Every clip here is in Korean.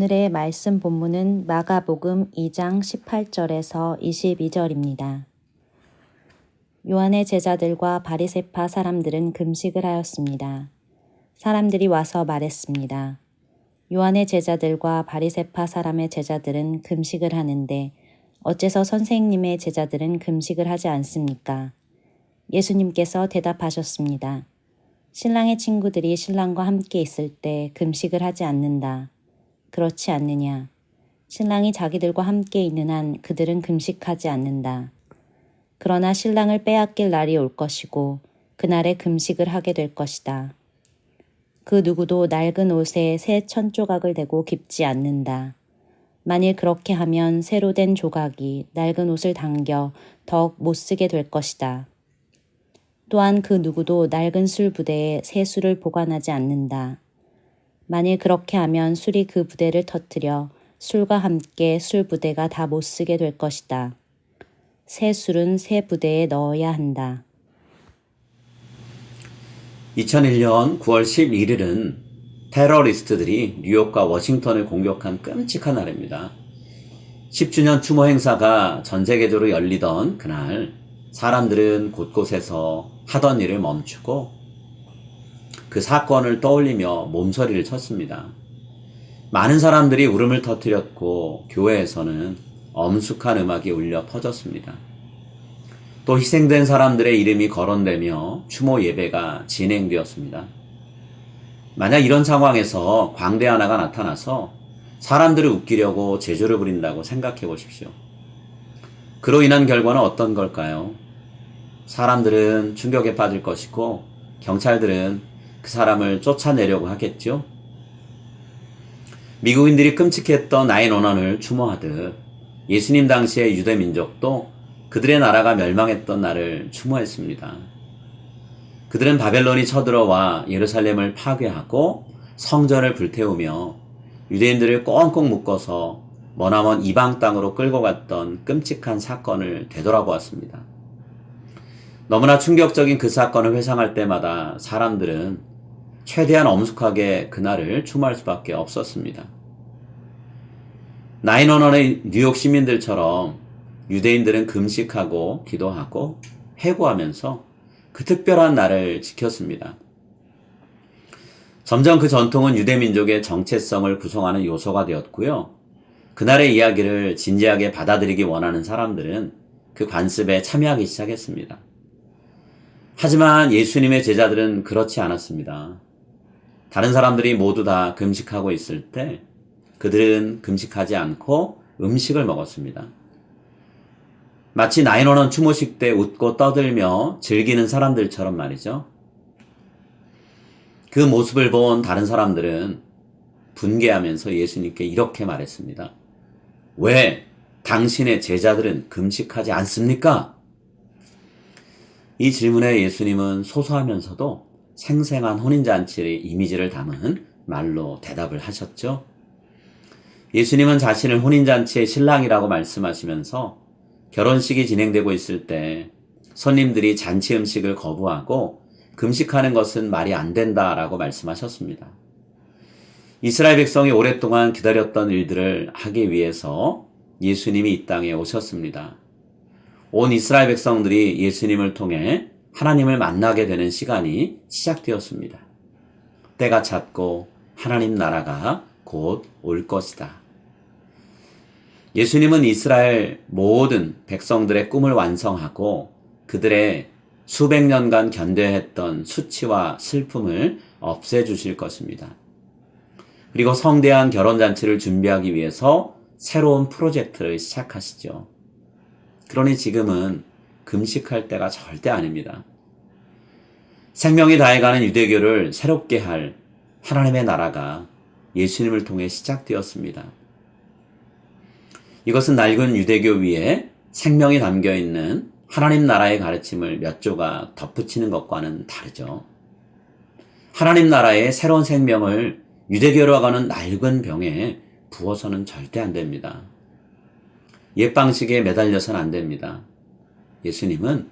오늘의 말씀 본문은 마가복음 2장 18절에서 22절입니다. 요한의 제자들과 바리새파 사람들은 금식을 하였습니다. 사람들이 와서 말했습니다. 요한의 제자들과 바리새파 사람의 제자들은 금식을 하는데 어째서 선생님의 제자들은 금식을 하지 않습니까? 예수님께서 대답하셨습니다. 신랑의 친구들이 신랑과 함께 있을 때 금식을 하지 않는다. 그렇지 않느냐? 신랑이 자기들과 함께 있는 한 그들은 금식하지 않는다. 그러나 신랑을 빼앗길 날이 올 것이고 그날에 금식을 하게 될 것이다. 그 누구도 낡은 옷에 새 천조각을 대고 깁지 않는다. 만일 그렇게 하면 새로 된 조각이 낡은 옷을 당겨 더욱 못쓰게 될 것이다. 또한 그 누구도 낡은 술 부대에 새 술을 보관하지 않는다. 만일 그렇게 하면 술이 그 부대를 터뜨려 술과 함께 술 부대가 다 못쓰게 될 것이다. 새 술은 새 부대에 넣어야 한다. 2001년 9월 11일은 테러리스트들이 뉴욕과 워싱턴을 공격한 끔찍한 날입니다. 10주년 추모 행사가 전 세계적으로 열리던 그날 사람들은 곳곳에서 하던 일을 멈추고 그 사건을 떠올리며 몸서리를 쳤습니다. 많은 사람들이 울음을 터뜨렸고 교회에서는 엄숙한 음악이 울려 퍼졌습니다. 또 희생된 사람들의 이름이 거론되며 추모 예배가 진행되었습니다. 만약 이런 상황에서 광대 하나가 나타나서 사람들을 웃기려고 제조를 부린다고 생각해 보십시오. 그로 인한 결과는 어떤 걸까요? 사람들은 충격에 빠질 것이고 경찰들은 그 사람을 쫓아내려고 하겠죠. 미국인들이 끔찍했던 9/11을 추모하듯 예수님 당시의 유대 민족도 그들의 나라가 멸망했던 날을 추모했습니다. 그들은 바벨론이 쳐들어와 예루살렘을 파괴하고 성전을 불태우며 유대인들을 꽁꽁 묶어서 머나먼 이방 땅으로 끌고 갔던 끔찍한 사건을 되돌아보았습니다. 너무나 충격적인 그 사건을 회상할 때마다 사람들은 최대한 엄숙하게 그날을 추모할 수밖에 없었습니다. 9/11의 뉴욕 시민들처럼 유대인들은 금식하고 기도하고 회고하면서 그 특별한 날을 지켰습니다. 점점 그 전통은 유대민족의 정체성을 구성하는 요소가 되었고요. 그날의 이야기를 진지하게 받아들이기 원하는 사람들은 그 관습에 참여하기 시작했습니다. 하지만 예수님의 제자들은 그렇지 않았습니다. 다른 사람들이 모두 다 금식하고 있을 때 그들은 금식하지 않고 음식을 먹었습니다. 마치 9/11 추모식 때 웃고 떠들며 즐기는 사람들처럼 말이죠. 그 모습을 본 다른 사람들은 분개하면서 예수님께 이렇게 말했습니다. 왜 당신의 제자들은 금식하지 않습니까? 이 질문에 예수님은 소소하면서도 생생한 혼인잔치의 이미지를 담은 말로 대답을 하셨죠. 예수님은 자신을 혼인잔치의 신랑이라고 말씀하시면서 결혼식이 진행되고 있을 때 손님들이 잔치 음식을 거부하고 금식하는 것은 말이 안 된다라고 말씀하셨습니다. 이스라엘 백성이 오랫동안 기다렸던 일들을 하기 위해서 예수님이 이 땅에 오셨습니다. 온 이스라엘 백성들이 예수님을 통해 하나님을 만나게 되는 시간이 시작되었습니다. 때가 찼고 하나님 나라가 곧 올 것이다. 예수님은 이스라엘 모든 백성들의 꿈을 완성하고 그들의 수백 년간 견뎌했던 수치와 슬픔을 없애주실 것입니다. 그리고 성대한 결혼잔치를 준비하기 위해서 새로운 프로젝트를 시작하시죠. 그러니 지금은 금식할 때가 절대 아닙니다. 생명이 다해가는 유대교를 새롭게 할 하나님의 나라가 예수님을 통해 시작되었습니다. 이것은 낡은 유대교 위에 생명이 담겨있는 하나님 나라의 가르침을 몇 조각 덧붙이는 것과는 다르죠. 하나님 나라의 새로운 생명을 유대교로 가는 낡은 병에 부어서는 절대 안 됩니다. 옛 방식에 매달려서는 안 됩니다. 예수님은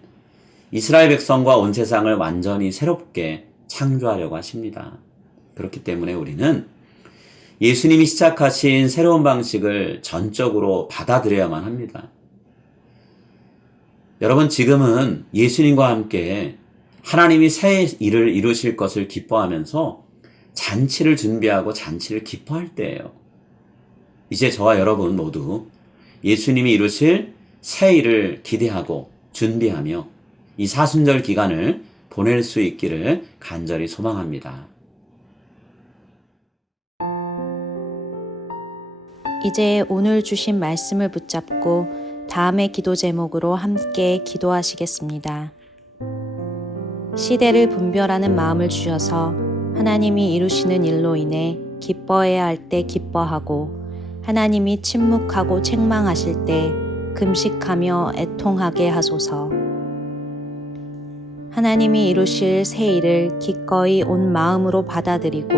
이스라엘 백성과 온 세상을 완전히 새롭게 창조하려고 하십니다. 그렇기 때문에 우리는 예수님이 시작하신 새로운 방식을 전적으로 받아들여야만 합니다. 여러분, 지금은 예수님과 함께 하나님이 새 일을 이루실 것을 기뻐하면서 잔치를 준비하고 잔치를 기뻐할 때예요. 이제 저와 여러분 모두 예수님이 이루실 새 일을 기대하고 준비하며 이 사순절 기간을 보낼 수 있기를 간절히 소망합니다. 이제 오늘 주신 말씀을 붙잡고 다음의 기도 제목으로 함께 기도하시겠습니다. 시대를 분별하는 마음을 주셔서 하나님이 이루시는 일로 인해 기뻐해야 할 때 기뻐하고 하나님이 침묵하고 책망하실 때 금식하며 애통하게 하소서. 하나님이 이루실 새 일을 기꺼이 온 마음으로 받아들이고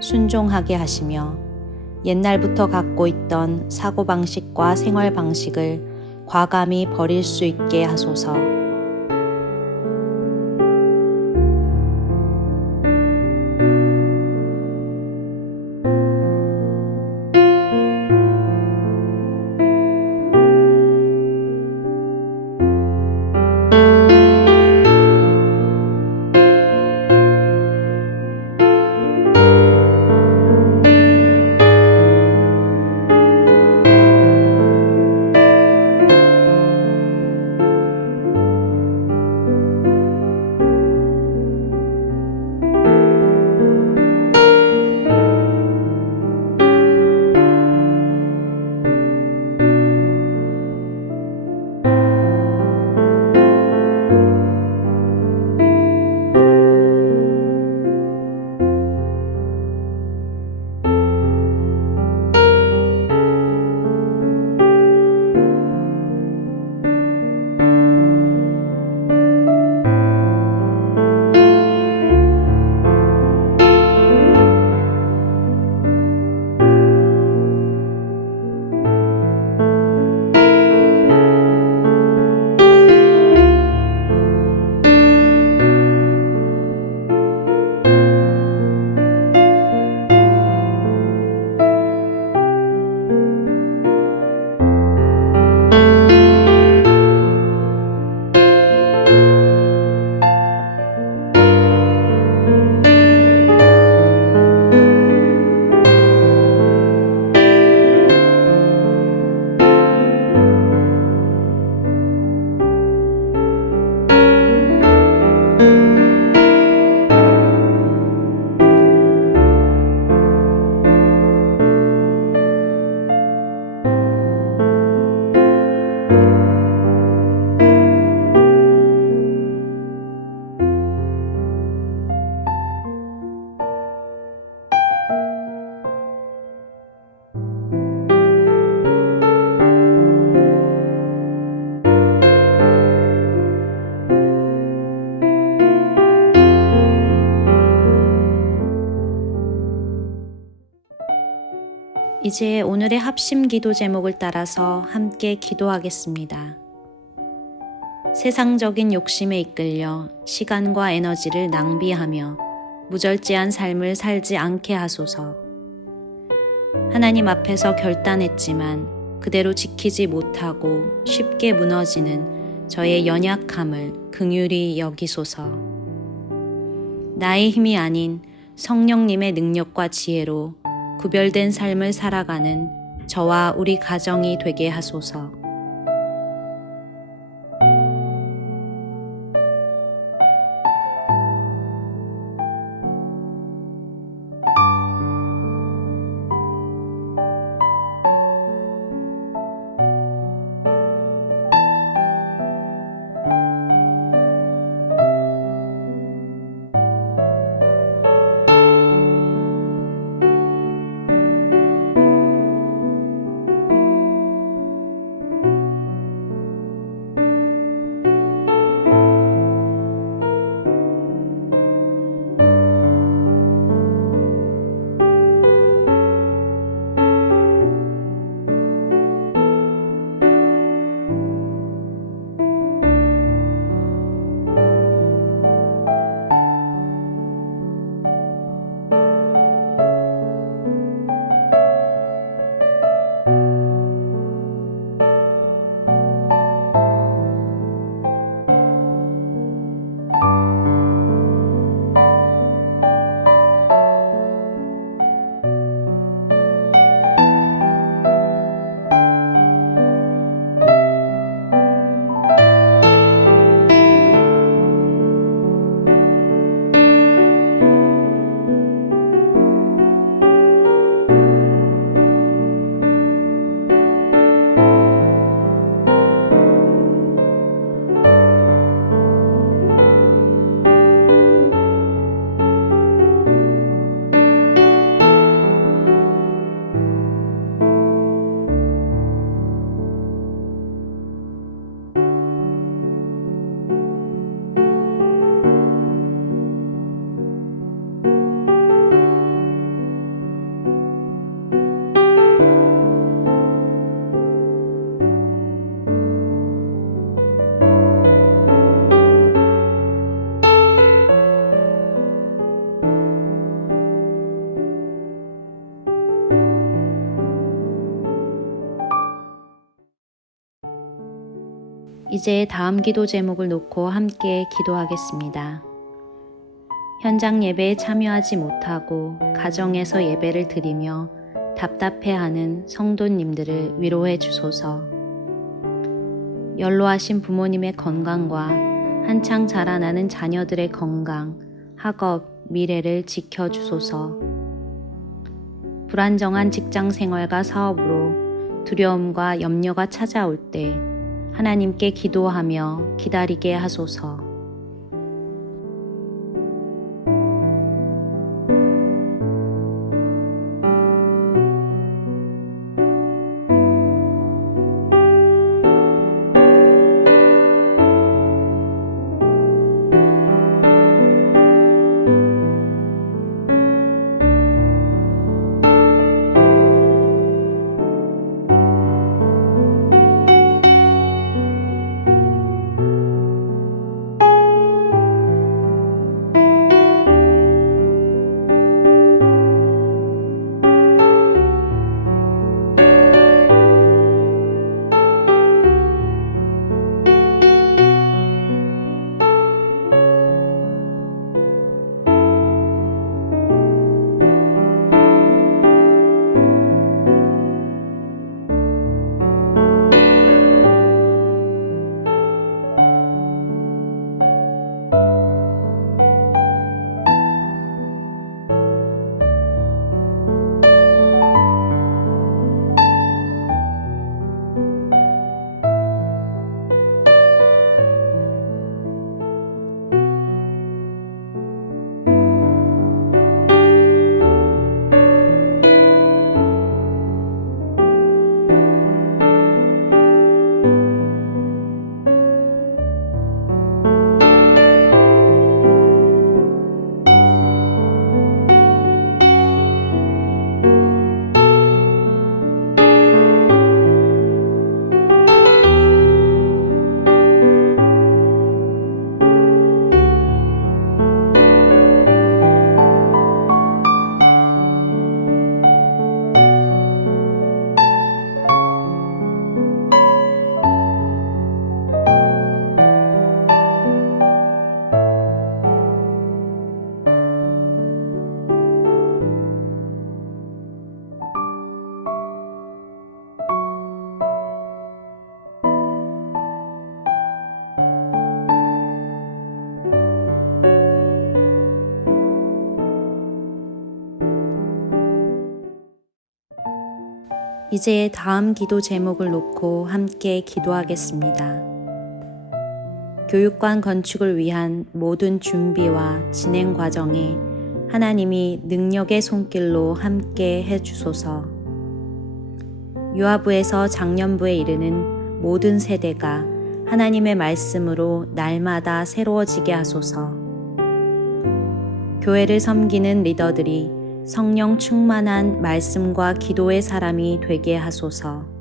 순종하게 하시며 옛날부터 갖고 있던 사고방식과 생활방식을 과감히 버릴 수 있게 하소서. 이제 오늘의 합심 기도 제목을 따라서 함께 기도하겠습니다. 세상적인 욕심에 이끌려 시간과 에너지를 낭비하며 무절제한 삶을 살지 않게 하소서. 하나님 앞에서 결단했지만 그대로 지키지 못하고 쉽게 무너지는 저의 연약함을 긍휼히 여기소서. 나의 힘이 아닌 성령님의 능력과 지혜로 구별된 삶을 살아가는 저와 우리 가정이 되게 하소서. 이제 다음 기도 제목을 놓고 함께 기도하겠습니다. 현장 예배에 참여하지 못하고 가정에서 예배를 드리며 답답해하는 성도님들을 위로해 주소서. 연로하신 부모님의 건강과 한창 자라나는 자녀들의 건강, 학업, 미래를 지켜주소서. 불안정한 직장 생활과 사업으로 두려움과 염려가 찾아올 때 하나님께 기도하며 기다리게 하소서. 이제 다음 기도 제목을 놓고 함께 기도하겠습니다. 교육관 건축을 위한 모든 준비와 진행 과정에 하나님이 능력의 손길로 함께 해주소서. 유아부에서 장년부에 이르는 모든 세대가 하나님의 말씀으로 날마다 새로워지게 하소서. 교회를 섬기는 리더들이 성령 충만한 말씀과 기도의 사람이 되게 하소서.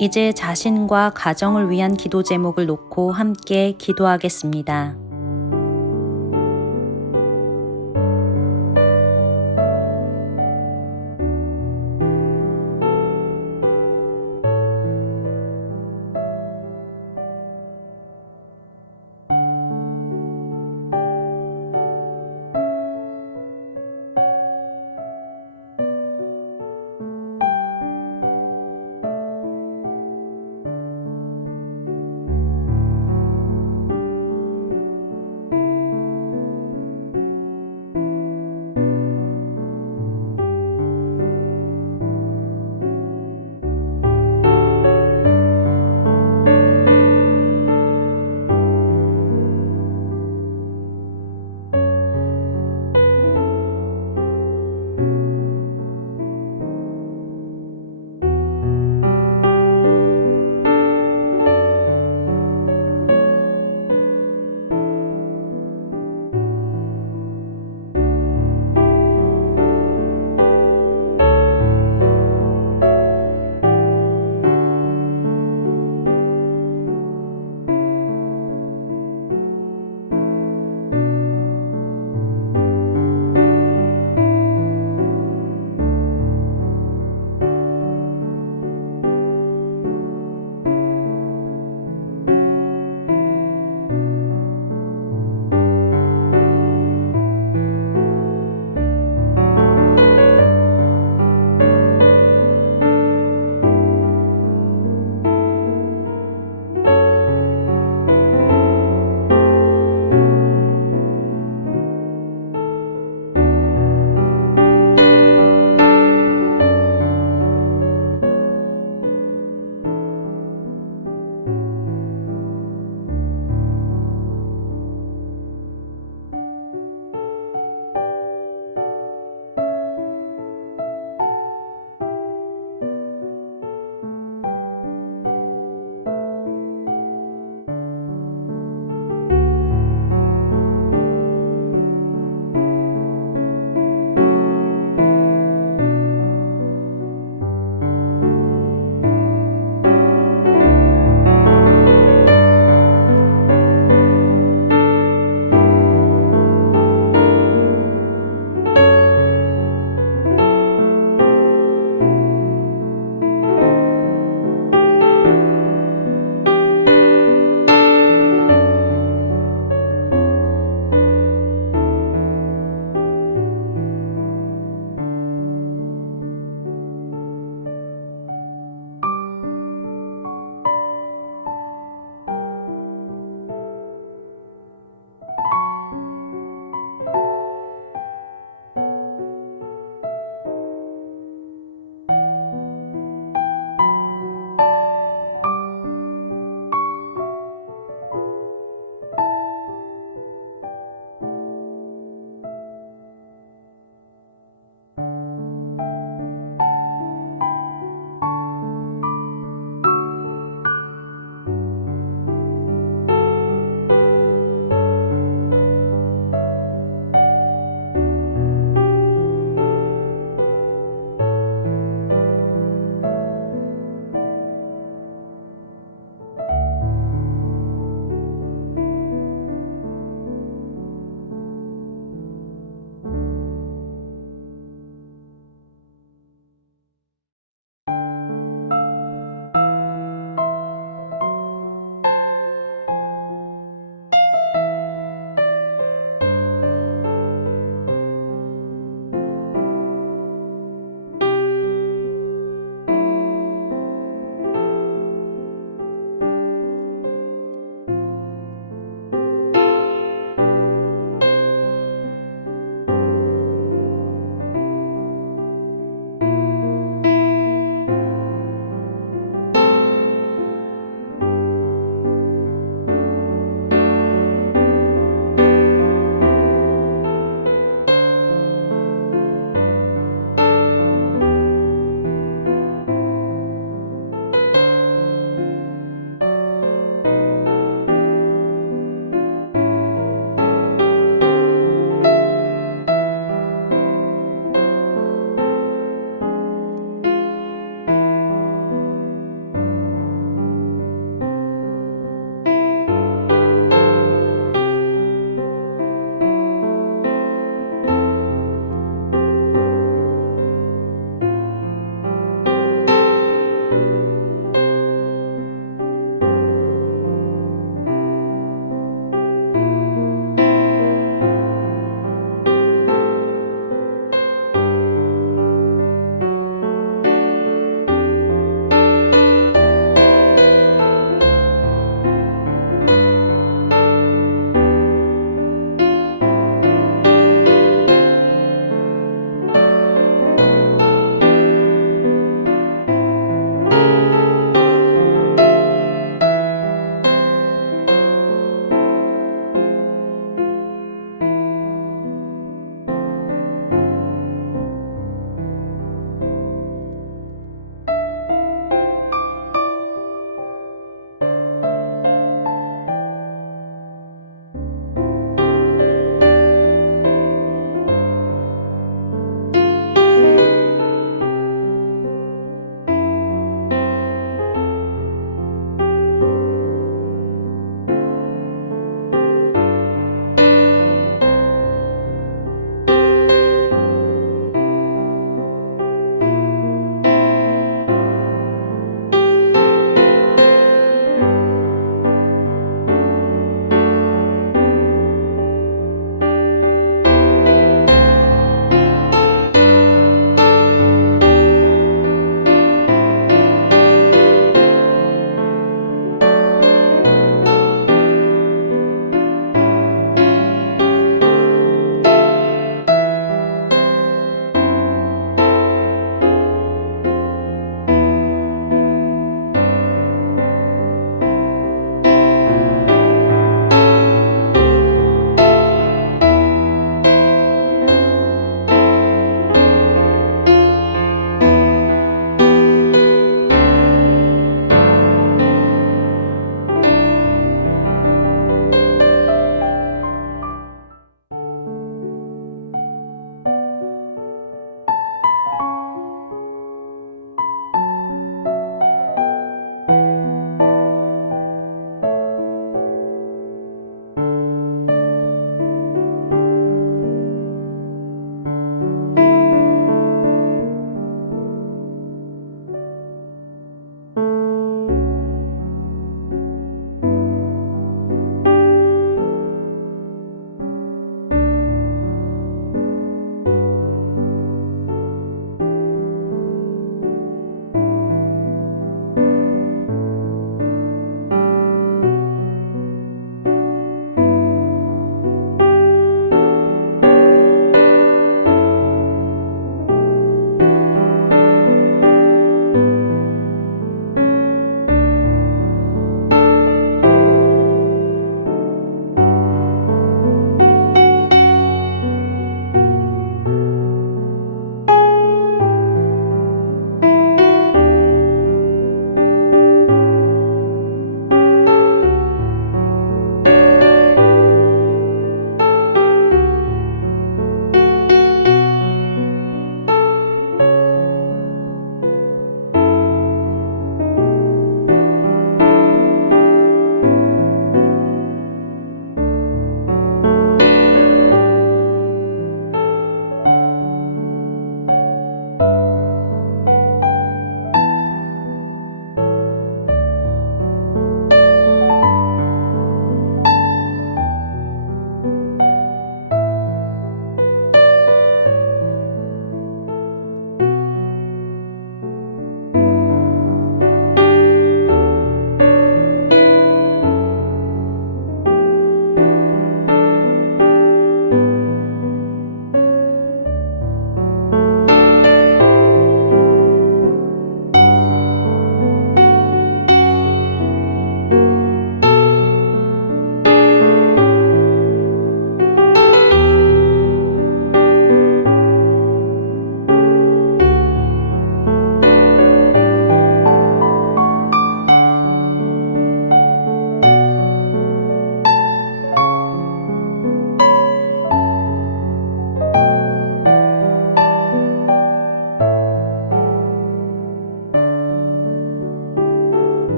이제 자신과 가정을 위한 기도 제목을 놓고 함께 기도하겠습니다.